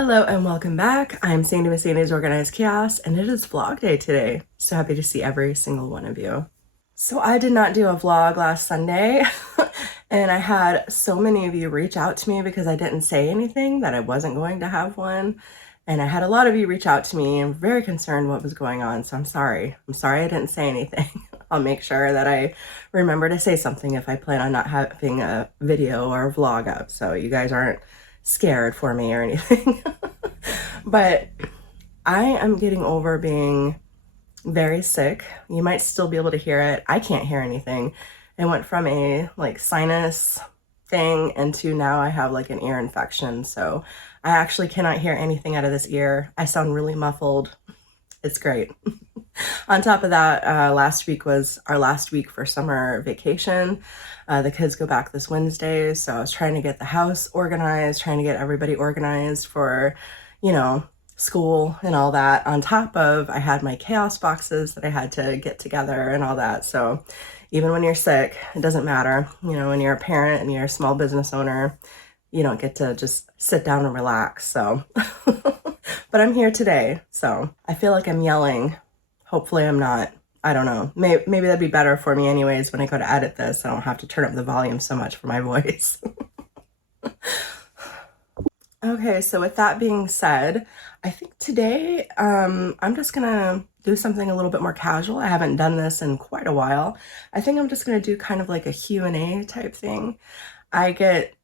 Hello and welcome back. I'm Sandy with Sandy's Organized Chaos, and it is vlog day today. So happy to see every single one of you. So I did not do a vlog last Sunday, and I had so many of you reach out to me because I didn't say anything that I wasn't going to have one. And I had a lot of you reach out to me and very concerned what was going on, so I'm sorry. I'm sorry I didn't say anything. I'll make sure that I remember to say something if I plan on not having a video or a vlog up, so you guys aren't scared for me or anything. But I am getting over being very sick. You might still be able to hear it. I can't hear anything. It went from a sinus thing into now I have an ear infection. So I actually cannot hear anything out of this ear. I sound really muffled. It's great. On top of that, last week was our last week for summer vacation. The kids go back this Wednesday, so I was trying to get the house organized, trying to get everybody organized for, school and all that. On top of, I had my chaos boxes that I had to get together and all that. So even when you're sick, it doesn't matter. When you're a parent and you're a small business owner, you don't get to just sit down and relax. So, but I'm here today, so I feel like I'm yelling. Hopefully I'm not. I don't know. Maybe that'd be better for me anyways when I go to edit this. I don't have to turn up the volume so much for my voice. Okay, so with that being said, I think today I'm just gonna do something a little bit more casual. I haven't done this in quite a while. I think I'm just gonna do kind of like a Q&A type thing. I get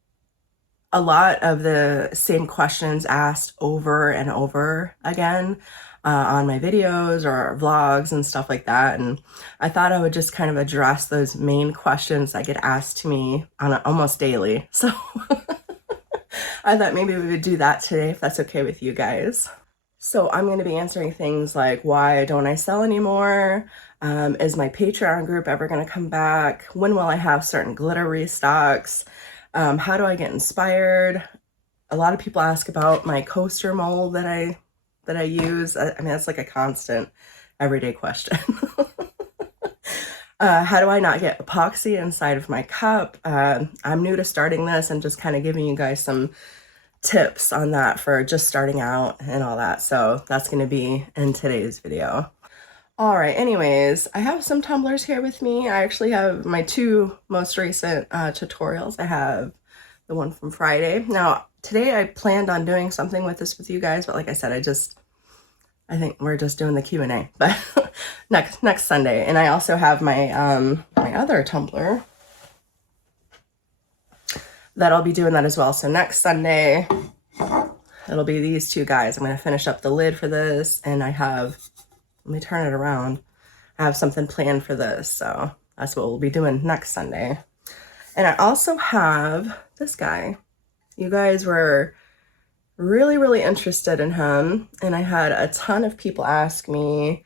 a lot of the same questions asked over and over again on my videos or vlogs and stuff like that. And I thought I would just kind of address those main questions that get asked to me on almost daily. So I thought maybe we would do that today if that's okay with you guys. So I'm going to be answering things like, why don't I sell anymore? Is my Patreon group ever going to come back? When will I have certain glitter restocks? How do I get inspired? A lot of people ask about my coaster mold that I use. I mean, that's like a constant everyday question. How do I not get epoxy inside of my cup? I'm new to starting this and just kind of giving you guys some tips on that for just starting out and all that. So that's going to be in today's video. All right, anyways, I have some tumblers here with me. I actually have my two most recent tutorials. I have the one from Friday. Now, today I planned on doing something with this with you guys, but like I said, I think we're just doing the Q&A, but next Sunday. And I also have my my other tumbler that I'll be doing that as well. So next Sunday, it'll be these two guys. I'm going to finish up the lid for this, and I have, let me turn it around. I have something planned for this, so that's what we'll be doing next Sunday. And I also have this guy. You guys were really interested in him, and I had a ton of people ask me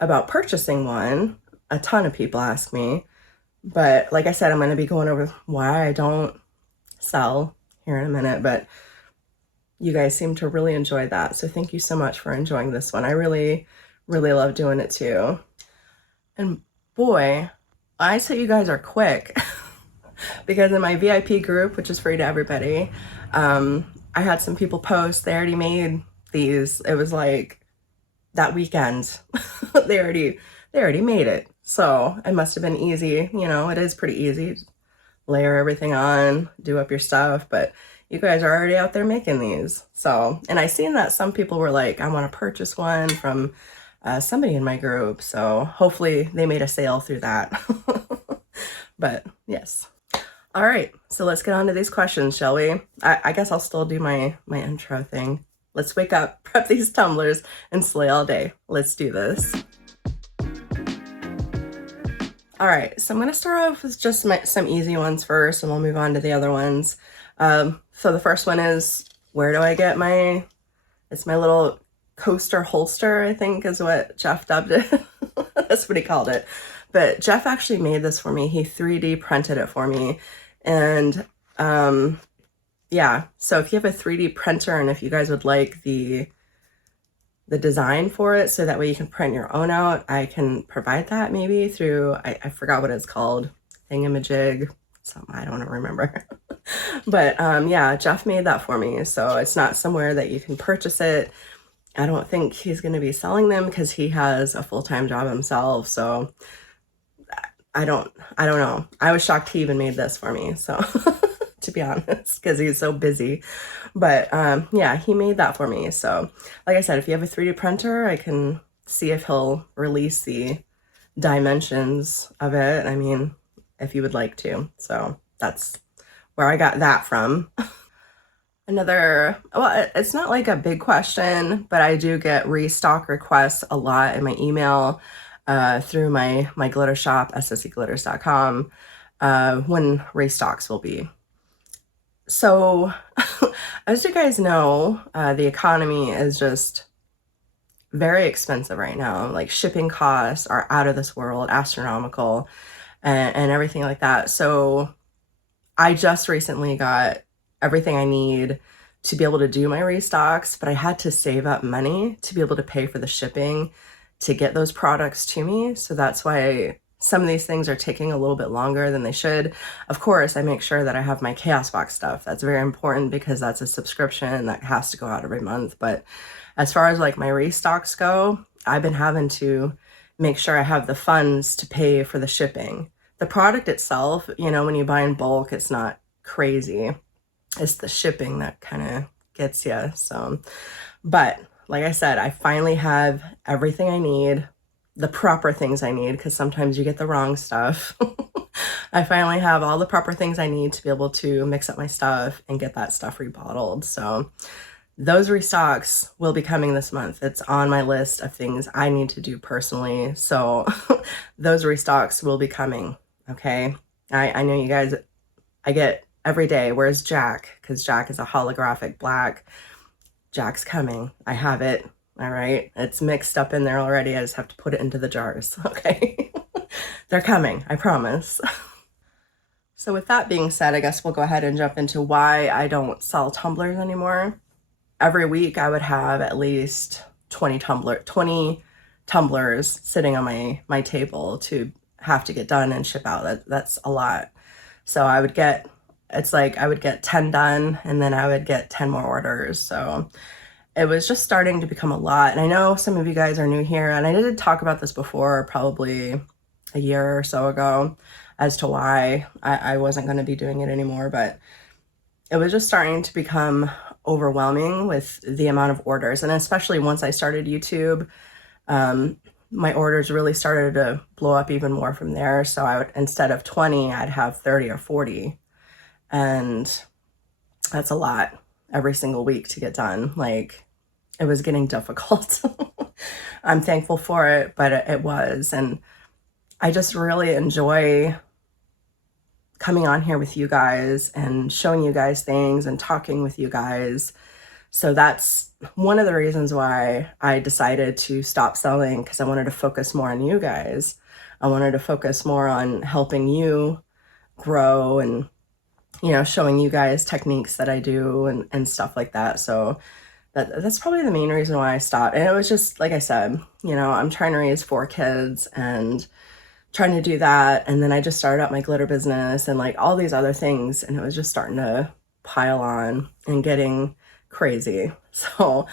about purchasing one. A ton of people ask me, but like I said, I'm going to be going over why I don't sell here in a minute, but you guys seem to really enjoy that, so thank you so much for enjoying this one. I really love doing it too. And boy, I say you guys are quick because in my VIP group, which is free to everybody, I had some people post they already made these. It was like that weekend. they already made it, so it must have been easy. It is pretty easy. Layer everything on, do up your stuff, but you guys are already out there making these. So, and I seen that some people were like, I want to purchase one from somebody in my group, so hopefully they made a sale through that. But yes. All right, so let's get on to these questions, shall we? I guess I'll still do my intro thing. Let's wake up, prep these tumblers, and slay all day. Let's do this. All right, so I'm going to start off with just some easy ones first, and we'll move on to the other ones. So the first one is, where do I get it's my little coaster holster, I think is what Jeff dubbed it. That's what he called it. But Jeff actually made this for me. He 3D printed it for me. And yeah, so if you have a 3D printer and if you guys would like the design for it so that way you can print your own out, I can provide that maybe through, I forgot what it's called, thingamajig, something, I don't remember. But yeah, Jeff made that for me. So it's not somewhere that you can purchase it. I don't think he's going to be selling them because he has a full-time job himself. So I don't know. I was shocked he even made this for me. So to be honest, because he's so busy. But yeah, he made that for me. So like I said, if you have a 3D printer, I can see if he'll release the dimensions of it. I mean, if you would like to. So that's where I got that from. Well, it's not like a big question, but I do get restock requests a lot in my email through my glitter shop, sscglitters.com, when restocks will be. So as you guys know, the economy is just very expensive right now. Like shipping costs are out of this world, astronomical, and everything like that. So I just recently got everything I need to be able to do my restocks, but I had to save up money to be able to pay for the shipping to get those products to me. So that's why some of these things are taking a little bit longer than they should. Of course, I make sure that I have my Chaos Box stuff. That's very important because that's a subscription that has to go out every month. But as far as like my restocks go, I've been having to make sure I have the funds to pay for the shipping. The product itself, you know, when you buy in bulk, it's not crazy. It's the shipping that kind of gets you. So, but like I said, I finally have everything I need, the proper things I need, because sometimes you get the wrong stuff. I finally have all the proper things I need to be able to mix up my stuff and get that stuff rebottled. So those restocks will be coming this month. It's on my list of things I need to do personally. So those restocks will be coming. Okay. I know you guys, I get every day, where's Jack? Because Jack is a holographic black. Jack's coming. I have it. All right. It's mixed up in there already. I just have to put it into the jars. Okay. They're coming. I promise. So with that being said, I guess we'll go ahead and jump into why I don't sell tumblers anymore. Every week I would have at least 20 tumblers sitting on my table to have to get done and ship out. That's a lot. So I would get 10 done and then I would get 10 more orders. So it was just starting to become a lot. And I know some of you guys are new here, and I did talk about this before, probably a year or so ago, as to why I wasn't going to be doing it anymore. But it was just starting to become overwhelming with the amount of orders. And especially once I started YouTube, my orders really started to blow up even more from there. So I would, instead of 20, I'd have 30 or 40. And that's a lot every single week to get done. Like, it was getting difficult. I'm thankful for it, but it was. And I just really enjoy coming on here with you guys and showing you guys things and talking with you guys. So that's one of the reasons why I decided to stop selling, because I wanted to focus more on you guys. I wanted to focus more on helping you grow and, you know, showing you guys techniques that I do and stuff like that. So that's probably the main reason why I stopped. And it was just, like I said, you know, I'm trying to raise 4 kids and trying to do that. And then I just started up my glitter business and like all these other things. And it was just starting to pile on and getting crazy. So,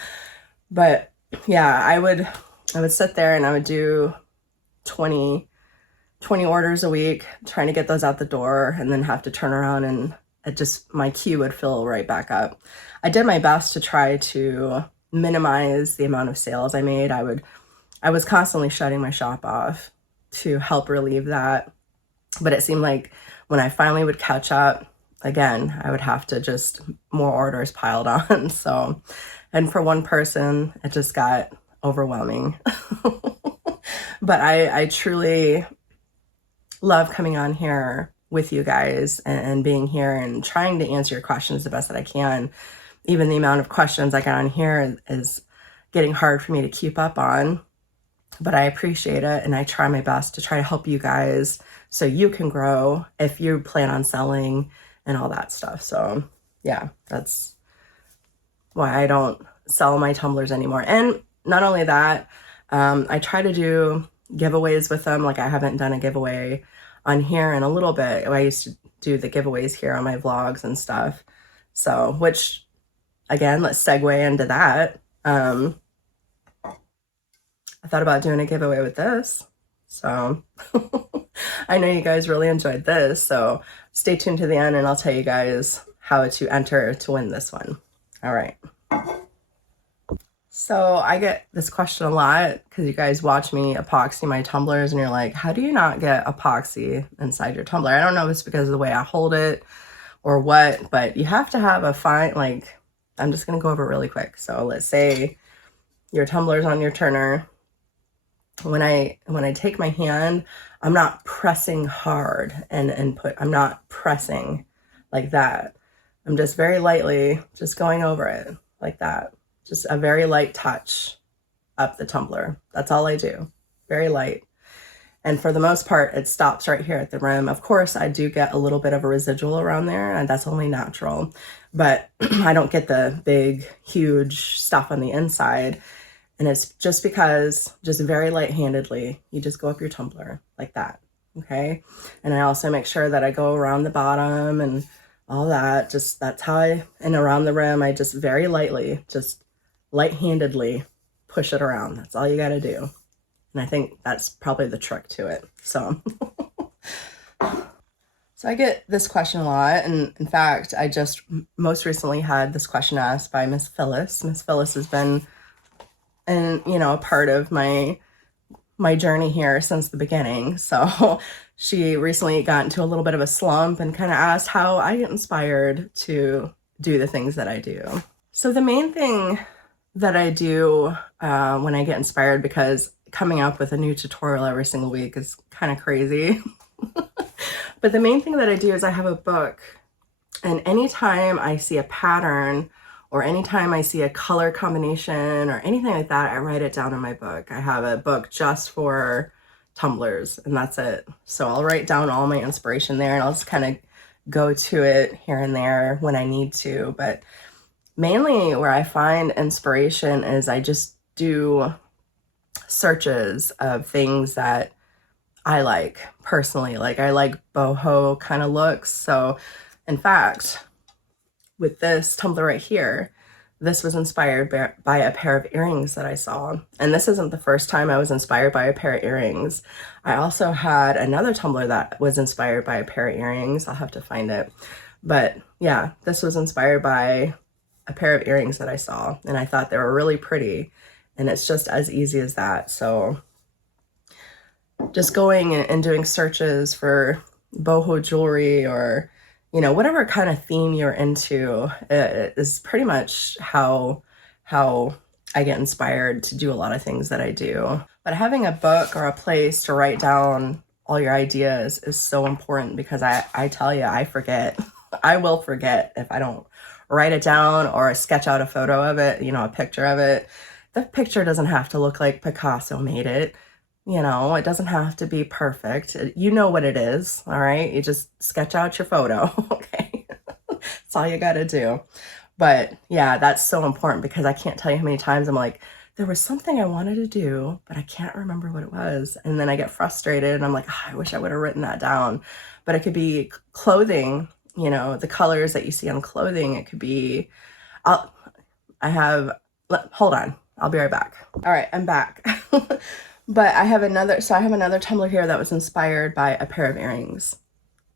but yeah, I would sit there and I would do 20 orders a week, trying to get those out the door, and then have to turn around and my queue would fill right back up. I did my best to try to minimize the amount of sales I made. I was constantly shutting my shop off to help relieve that. But it seemed like when I finally would catch up, again, I would have to just more orders piled on. So, and for one person, it just got overwhelming. But I truly love coming on here with you guys and being here and trying to answer your questions the best that I can. Even the amount of questions I got on here is getting hard for me to keep up on, but I appreciate it. And I try my best to try to help you guys so you can grow if you plan on selling and all that stuff. So yeah, that's why I don't sell my tumblers anymore. And not only that, I try to do giveaways with them. Like, I haven't done a giveaway on here in a little bit. I used to do the giveaways here on my vlogs and stuff. So, which again, let's segue into that. I thought about doing a giveaway with this. So I know you guys really enjoyed this. So stay tuned to the end and I'll tell you guys how to enter to win this one. All right. So I get this question a lot because you guys watch me epoxy my tumblers and you're like, how do you not get epoxy inside your tumbler? I don't know if it's because of the way I hold it or what, but you have to have a fine, like, I'm just going to go over it really quick. So let's say your tumbler's on your turner. When I take my hand, I'm not pressing hard I'm not pressing like that. I'm just very lightly just going over it like that. Just a very light touch up the tumbler. That's all I do. Very light. And for the most part, it stops right here at the rim. Of course, I do get a little bit of a residual around there, and that's only natural. But I don't get the big, huge stuff on the inside. And it's just because, just very light-handedly, you just go up your tumbler like that, okay? And I also make sure that I go around the bottom and all that. Just, that's how and around the rim, I just very lightly, just light-handedly push it around. That's all you got to do. And I think that's probably the trick to it. So, so I get this question a lot. And in fact, I just most recently had this question asked by Miss Phyllis. Miss Phyllis has been a part of my journey here since the beginning. So she recently got into a little bit of a slump and kind of asked how I get inspired to do the things that I do. So the main thing that I do when I get inspired, because coming up with a new tutorial every single week is kind of crazy. But the main thing that I do is I have a book, and anytime I see a pattern or anytime I see a color combination or anything like that, I write it down in my book. I have a book just for tumblers, and that's it. So I'll write down all my inspiration there, and I'll just kind of go to it here and there when I need to. But mainly where I find inspiration is I just do searches of things that I like personally. Like I like boho kind of looks. So in fact, with this tumbler right here, this was inspired by a pair of earrings that I saw. And this isn't the first time I was inspired by a pair of earrings. I also had another tumbler that was inspired by a pair of earrings. I'll have to find it. But yeah, this was inspired by a pair of earrings that I saw, and I thought they were really pretty. And it's just as easy as that. So just going and doing searches for boho jewelry or, whatever kind of theme you're into is pretty much how I get inspired to do a lot of things that I do. But having a book or a place to write down all your ideas is so important, because I tell you, I forget. I will forget if I don't write it down or sketch out a photo of it, a picture of it. The picture doesn't have to look like Picasso made it. It doesn't have to be perfect. You know what it is, all right? You just sketch out your photo, okay? That's all you got to do. But yeah, that's so important, because I can't tell you how many times I'm like, there was something I wanted to do, but I can't remember what it was. And then I get frustrated and I'm like, I wish I would have written that down. But it could be clothing, the colors that you see on clothing. It could be, hold on. I'll be right back. All right, I'm back. But I have another tumbler here that was inspired by a pair of earrings.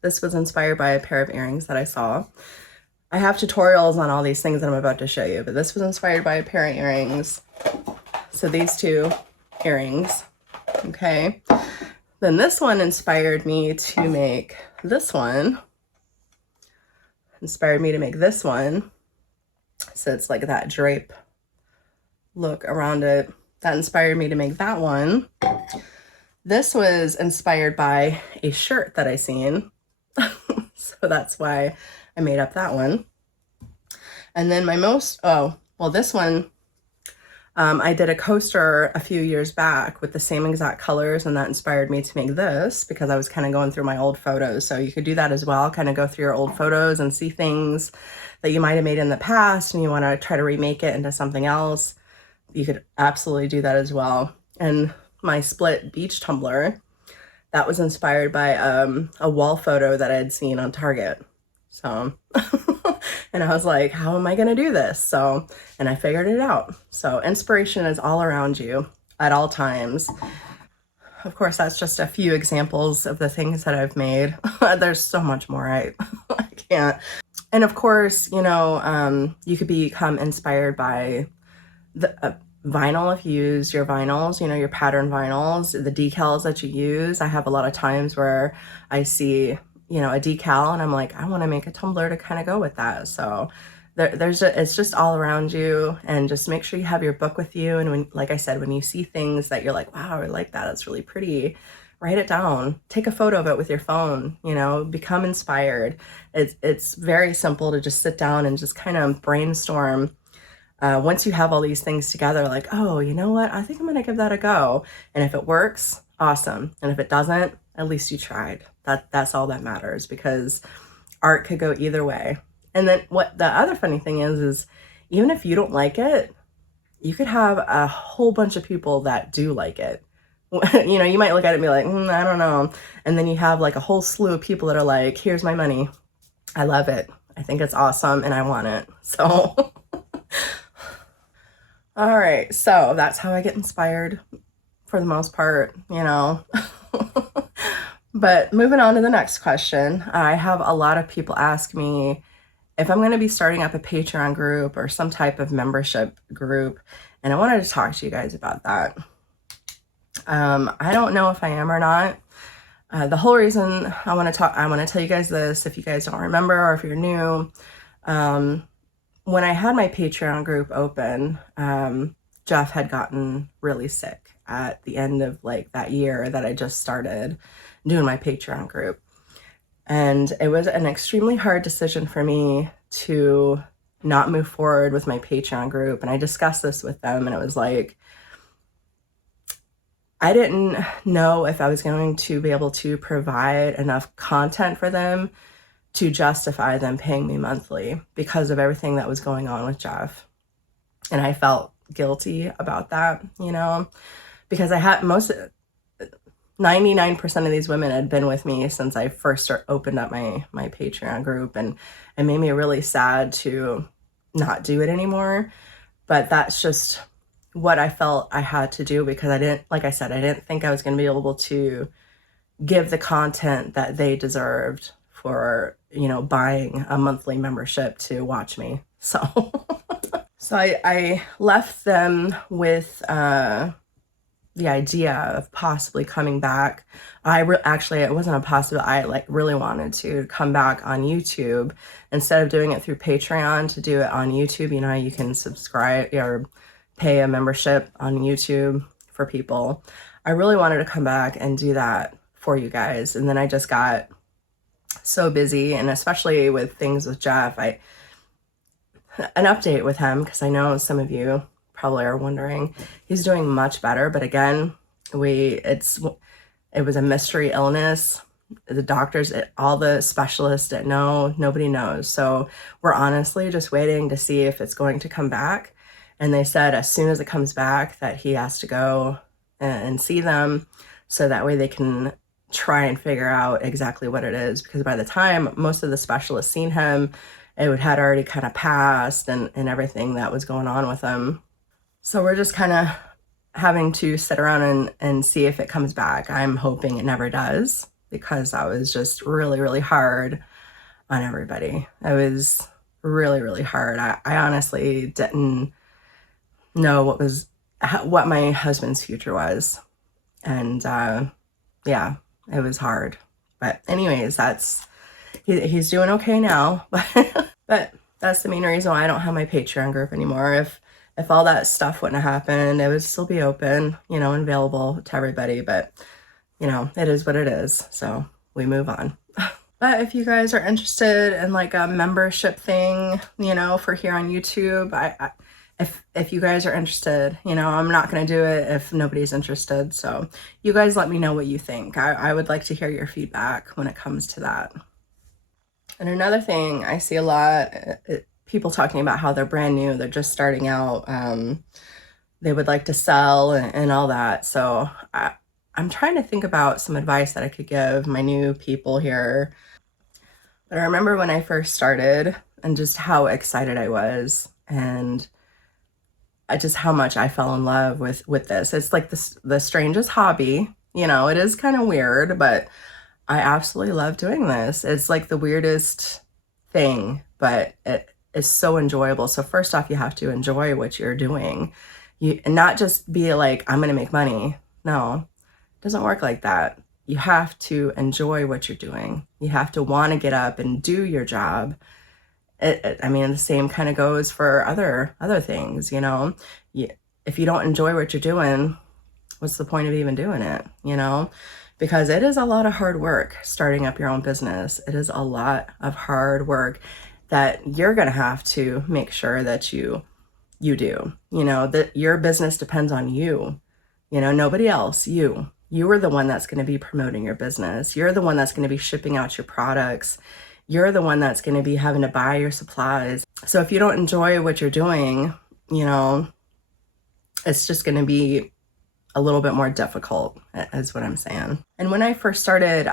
This was inspired by a pair of earrings that I saw. I have tutorials on all these things that I'm about to show you, but this was inspired by a pair of earrings. So these two earrings, okay? Then this one inspired me to make this one. So it's like that drape look around it. That inspired me to make that one. This was inspired by a shirt that I seen. So that's why I made up that one. And then this one, I did a coaster a few years back with the same exact colors, and that inspired me to make this, because I was kind of going through my old photos. So you could do that as well, kind of go through your old photos and see things that you might have made in the past and you want to try to remake it into something else. You could absolutely do that as well. And my split beach tumbler, that was inspired by a wall photo that I had seen on Target. So, and I was like, how am I going to do this? So, and I figured it out. So inspiration is all around you at all times. Of course, that's just a few examples of the things that I've made. There's so much more. I can't. And of course, you know, you could become inspired by the vinyl if you use your vinyls, you know, your pattern vinyls, the decals that you use. I have a lot of times where I see, you know, a decal and I'm like, I want to make a tumbler to kind of go with that. So it's just all around you, and just make sure you have your book with you. And when, like I said, when you see things that you're like, wow, I like that, that's really pretty, write it down, take a photo of it with your phone, you know, become inspired. It's very simple to just sit down and just kind of brainstorm. Once you have all these things together, like, oh, you know what, I think I'm gonna give that a go. And if it works, awesome. And if it doesn't, at least you tried. That's all that matters, because art could go either way. And then what the other funny thing is even if you don't like it, you could have a whole bunch of people that do like it. You know, you might look at it and be like, I don't know. And then you have like a whole slew of people that are like, here's my money. I love it. I think it's awesome and I want it. So, all right. So that's how I get inspired for the most part, you know. But moving on to the next question, I have a lot of people ask me if I'm going to be starting up a Patreon group or some type of membership group, and I wanted to talk to you guys about that. I don't know if I am or not. The whole reason I want to tell you guys this, if you guys don't remember or if you're new, when I had my Patreon group open, Jeff had gotten really sick at the end of like that year that I just started doing my Patreon group. And it was an extremely hard decision for me to not move forward with my Patreon group. And I discussed this with them, and it was like, I didn't know if I was going to be able to provide enough content for them to justify them paying me monthly because of everything that was going on with Jeff. And I felt guilty about that, you know, because I had 99% of these women had been with me since I first opened up my Patreon group, and it made me really sad to not do it anymore. But that's just what I felt I had to do, because I didn't, like I said, I didn't think I was going to be able to give the content that they deserved for, you know, buying a monthly membership to watch me. So, so I left them with, the idea of possibly coming back. Actually, it wasn't a possibility. I like really wanted to come back on YouTube instead of doing it through Patreon, to do it on YouTube. You know, you can subscribe or pay a membership on YouTube for people. I really wanted to come back and do that for you guys. And then I just got so busy, and especially with things with Jeff, an update with him, because I know some of you probably are wondering, he's doing much better. But again, it was a mystery illness. The doctors, all the specialists didn't know. Nobody knows. So we're honestly just waiting to see if it's going to come back. And they said as soon as it comes back that he has to go and see them, so that way they can try and figure out exactly what it is. Because by the time most of the specialists seen him, it had already kind of passed, and everything that was going on with him. So we're just kind of having to sit around and see if it comes back. I'm hoping it never does, because that was just really, really hard on everybody. It was really, really hard. I honestly didn't know what my husband's future was. And yeah, it was hard. But anyways, he's doing okay now. But that's the main reason why I don't have my Patreon group anymore. If all that stuff wouldn't have happened, it would still be open, you know, and available to everybody. But, you know, it is what it is. So we move on. But if you guys are interested in like a membership thing, you know, for here on YouTube, if you guys are interested, you know, I'm not going to do it if nobody's interested. So you guys let me know what you think. I would like to hear your feedback when it comes to that. And another thing I see a lot, people talking about how they're brand new, they're just starting out, they would like to sell and all that. So I'm trying to think about some advice that I could give my new people here. But I remember when I first started and just how excited I was, and just how much I fell in love with this. It's like the strangest hobby. It is kind of weird, but I absolutely love doing this. It's like the weirdest thing, but it is so enjoyable. So first off, you have to enjoy what you're doing. And not just be like, I'm going to make money. No, it doesn't work like that. You have to enjoy what you're doing. You have to want to get up and do your job. I mean, the same kind of goes for other things, if you don't enjoy what you're doing, what's the point of even doing it, because it is a lot of hard work starting up your own business. It is a lot of hard work that you're going to have to make sure that you do, that your business depends on you, nobody else. You are the one that's going to be promoting your business. You're the one that's going to be shipping out your products. You're the one that's going to be having to buy your supplies. So if you don't enjoy what you're doing, it's just going to be a little bit more difficult, is what I'm saying. And when I first started,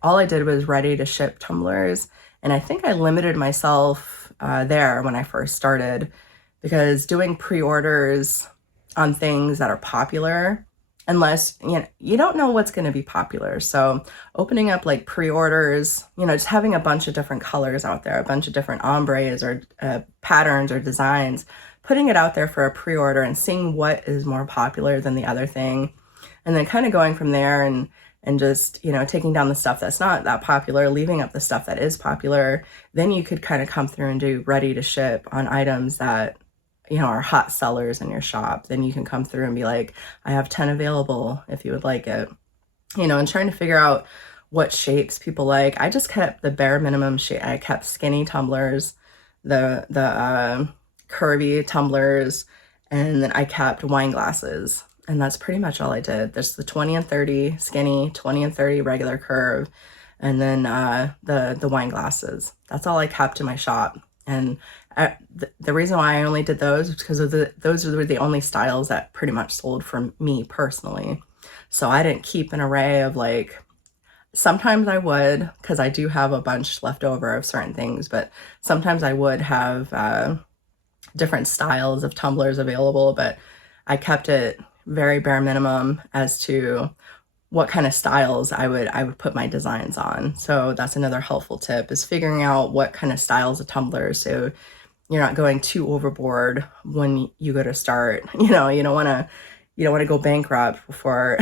all I did was ready to ship tumblers. And I think I limited myself there when I first started, because doing pre-orders on things that are popular, unless you don't know what's going to be popular. So opening up like pre-orders, just having a bunch of different colors out there, a bunch of different ombres or patterns or designs, putting it out there for a pre-order and seeing what is more popular than the other thing, and then kind of going from there and just taking down the stuff that's not that popular, leaving up the stuff that is popular. Then you could kind of come through and do ready to ship on items that are hot sellers in your shop. Then you can come through and be like, I have 10 available if you would like it, and trying to figure out what shapes people like. I just kept the bare minimum shape. I kept skinny tumblers, the curvy tumblers, and then I kept wine glasses. And that's pretty much all I did. There's the 20 and 30 skinny, 20 and 30 regular curve, and then the wine glasses. That's all I kept in my shop. And the reason why I only did those is because those were the only styles that pretty much sold for me personally. So I didn't keep an array of sometimes I would, because I do have a bunch left over of certain things, but sometimes I would have different styles of tumblers available, but I kept it very bare minimum as to what kind of styles I would put my designs on. So that's another helpful tip, is figuring out what kind of styles of tumblers, so you're not going too overboard when you go to start. You don't want to go bankrupt before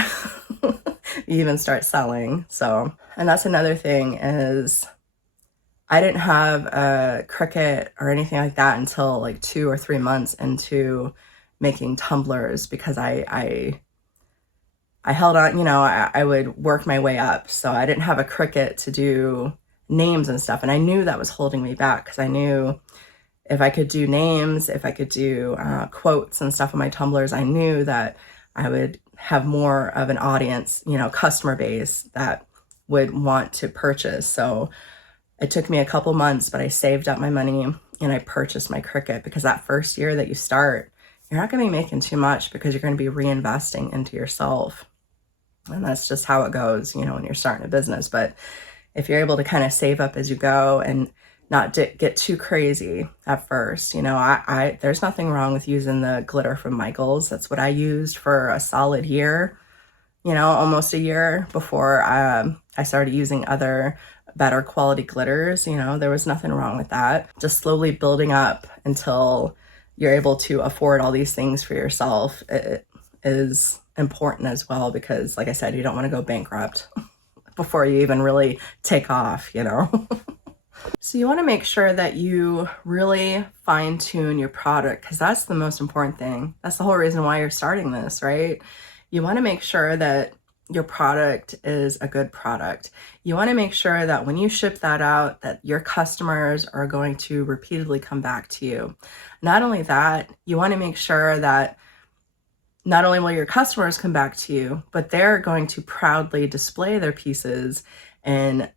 you even start selling. So, and that's another thing, is I didn't have a Cricut or anything like that until like 2 or 3 months into making tumblers, because I held on, I would work my way up. So I didn't have a Cricut to do names and stuff. And I knew that was holding me back, because I knew if I could do names, if I could do quotes and stuff on my tumblers, I knew that I would have more of an audience, customer base that would want to purchase. So it took me a couple months, but I saved up my money and I purchased my Cricut, because that first year that you start, you're not going to be making too much, because you're going to be reinvesting into yourself. And that's just how it goes, when you're starting a business. But if you're able to kind of save up as you go and not get too crazy at first, there's nothing wrong with using the glitter from Michaels. That's what I used for a solid year, almost a year before I started using other better quality glitters. There was nothing wrong with that. Just slowly building up until you're able to afford all these things for yourself. It is important as well, because like I said, you don't want to go bankrupt before you even really take off, So you want to make sure that you really fine tune your product, because that's the most important thing. That's the whole reason why you're starting this, right? You want to make sure that your product is a good product. You want to make sure that when you ship that out, that your customers are going to repeatedly come back to you. Not only that, you want to make sure that not only will your customers come back to you, but they're going to proudly display their pieces and,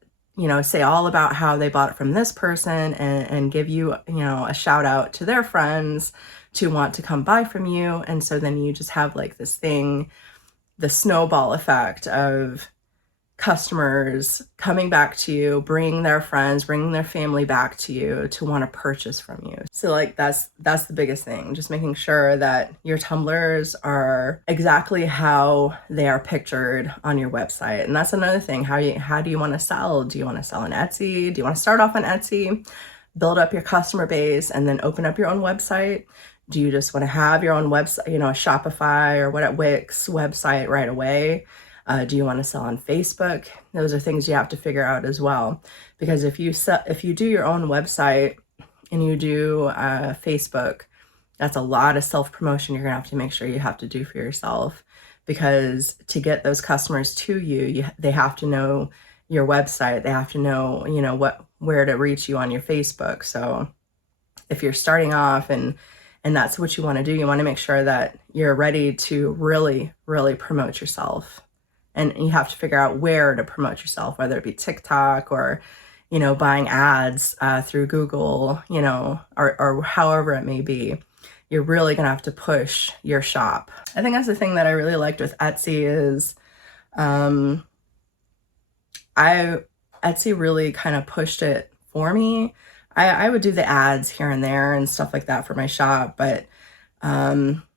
say all about how they bought it from this person, and give you, a shout out to their friends to want to come buy from you. And so then you just have like this thing the snowball effect of customers coming back to you, bringing their friends, bringing their family back to you to want to purchase from you. So like that's the biggest thing, just making sure that your tumblers are exactly how they are pictured on your website. And that's another thing. How do you want to sell? Do you want to sell on Etsy? Do you want to start off on Etsy, build up your customer base, and then open up your own website? Do you just want to have your own website, a Shopify or what, Wix website right away? Do you want to sell on Facebook? Those are things you have to figure out as well. Because if you do your own website and you do Facebook, that's a lot of self-promotion you're gonna have to make sure you have to do for yourself. Because to get those customers to you, they have to know your website. They have to know, where to reach you on your Facebook. So if you're starting off and that's what you want to do, you want to make sure that you're ready to really, really promote yourself. And you have to figure out where to promote yourself, whether it be TikTok or, buying ads through Google, or however it may be. You're really going to have to push your shop. I think that's the thing that I really liked with Etsy is Etsy really kind of pushed it for me. I would do the ads here and there and stuff like that for my shop, but Etsy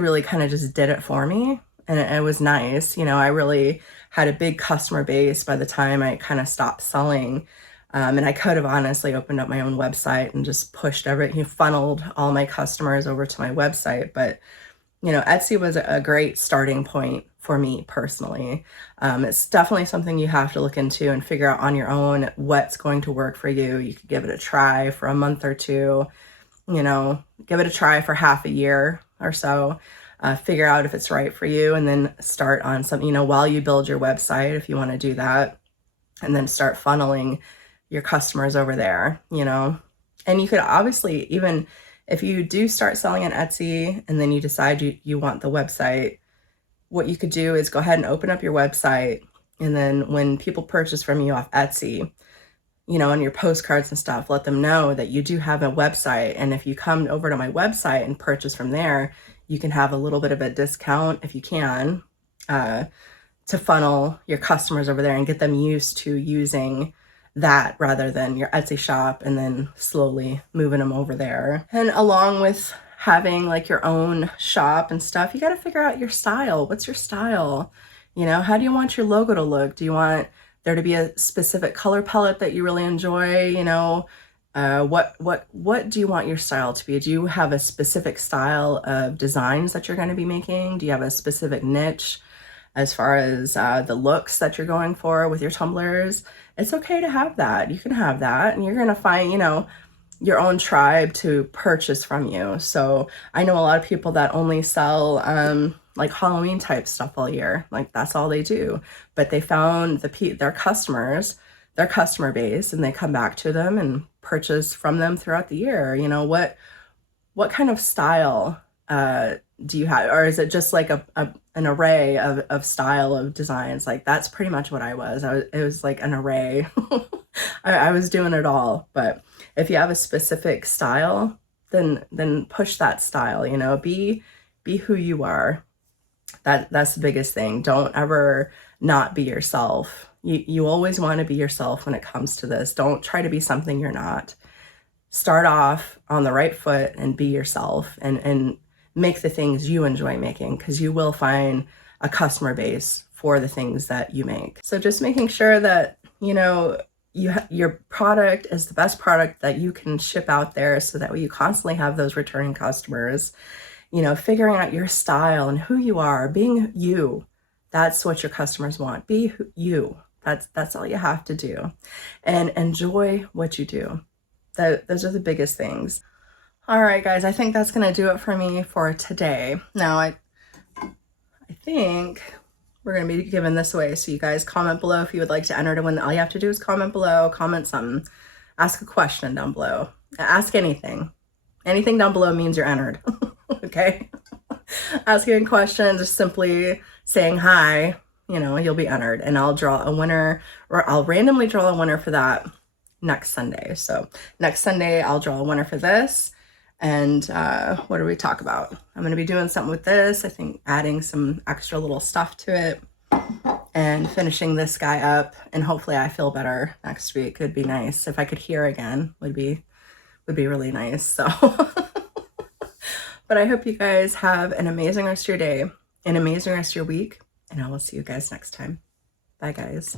really kind of just did it for me. And it was nice. I really had a big customer base by the time I kind of stopped selling. And I could have honestly opened up my own website and just pushed everything, funneled all my customers over to my website. But, Etsy was a great starting point for me personally. It's definitely something you have to look into and figure out on your own what's going to work for you. You could give it a try for a month or two, give it a try for half a year or so. Figure out if it's right for you, and then start on something, while you build your website, if you want to do that, and then start funneling your customers over there, And you could obviously, even if you do start selling on Etsy and then you decide you want the website, what you could do is go ahead and open up your website. And then when people purchase from you off Etsy, on your postcards and stuff, let them know that you do have a website. And if you come over to my website and purchase from there, you can have a little bit of a discount if you can, to funnel your customers over there and get them used to using that rather than your Etsy shop and then slowly moving them over there. And along with having like your own shop and stuff, you got to figure out your style. What's your style? How do you want your logo to look? Do you want there to be a specific color palette that you really enjoy? What do you want your style to be? Do you have a specific style of designs that you're going to be making? Do you have a specific niche as far as the looks that you're going for with your tumblers? It's okay to have that. You can have that, and you're going to find, your own tribe to purchase from you. So I know a lot of people that only sell like Halloween type stuff all year. Like that's all they do. But they found their customer base, and they come back to them and purchase from them throughout the year. What kind of style do you have? Or is it just like an array of style of designs? Like that's pretty much what I was. It was like an array. I was doing it all. But if you have a specific style, then push that style, be who you are. That's the biggest thing. Don't ever not be yourself. You always want to be yourself when it comes to this. Don't try to be something you're not. Start off on the right foot and be yourself and make the things you enjoy making, because you will find a customer base for the things that you make. So just making sure that, your product is the best product that you can ship out there, so that way you constantly have those returning customers, figuring out your style and who you are, being you. That's what your customers want. Be you. That's all you have to do, and enjoy what you do. Those are the biggest things. All right, guys, I think that's going to do it for me for today. Now, I think we're going to be giving this away. So you guys comment below if you would like to enter to win. All you have to do is comment below, comment something, ask a question down below. Ask anything. Anything down below means you're entered. Okay? Asking questions or simply saying hi, you'll be entered. And I'll draw a winner, or I'll randomly draw a winner for that next Sunday. So next Sunday, I'll draw a winner for this. And what do we talk about? I'm going to be doing something with this. I think adding some extra little stuff to it and finishing this guy up. And hopefully I feel better next week. It'd be nice. If I could hear again, would be really nice. So, but I hope you guys have an amazing rest of your day, an amazing rest of your week, and I will see you guys next time. Bye, guys.